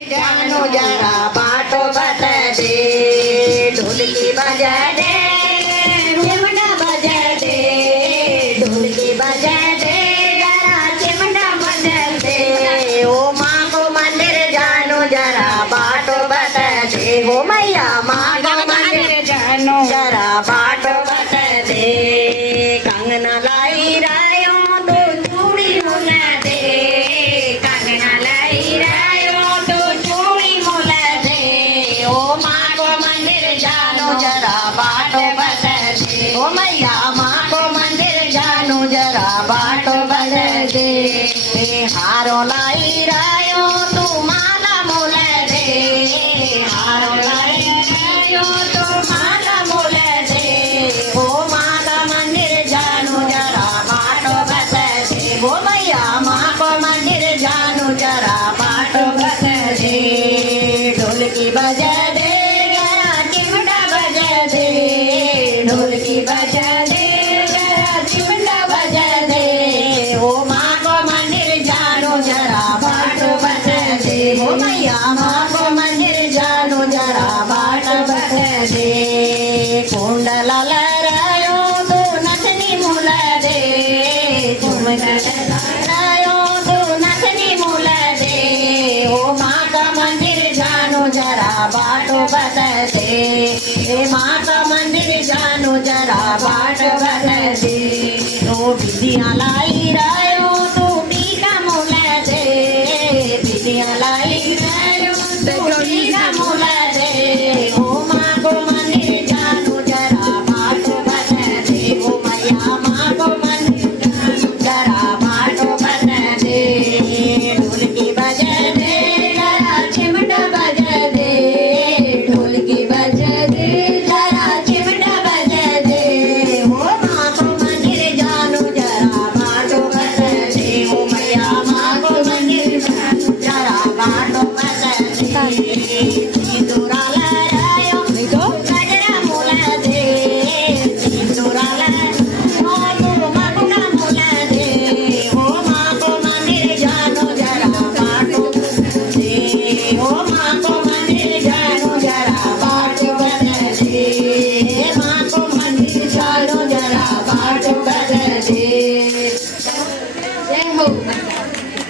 जानो जरा बाटो बता दे, ढोलकी बजा दे, चिमटा बजा दे, ढोलकी बजा दे, जरा चिमटा बजा दे। ओ माँ को मंदिर जानो जरा बाटो बता दे, ओ मैया माँ को मंदिर जानो जरा बाटो बता दे। कंगना लाई रायो तो चूड़ी मुला दे, कंगना लाई रायो तो चूड़ी मुला दे। ओ माँ को मंदिर जानो जरा बाटो बता दे, ओ मैया माँ को मंदिर जानो जरा बाटो बता दे। हारो लाई रायो तू माला मोला दे, हारो लाई रायो तू माला मोला दे। ओ माँ का मंदिर जानो जरा बाटो बता दे, ओ मैया माँ को मंदिर जानो जरा बाटो बता दे। ढोलकी बजा दे, जरा चिमटा बजा दे, ढोलकी बजा दे, जरा चिमटा बजा दे। ओ माँ को मंदिर जानो जरा बाटो बता दे, ओ मैया माँ को मंदिर जानो जरा बाटो बता दे। कुंडला लहरायो तो नथनी मुला दे, झुमका लहरायो तो नथनी मुला दे। ओ माँ का मंदिर जानो जरा बाटो बता दे, ए माँ का मंदिर जानो जरा बाटो बता दे। तो बिटिया लाई रायो तो टीका मुला दे, बिटिया लाई रायो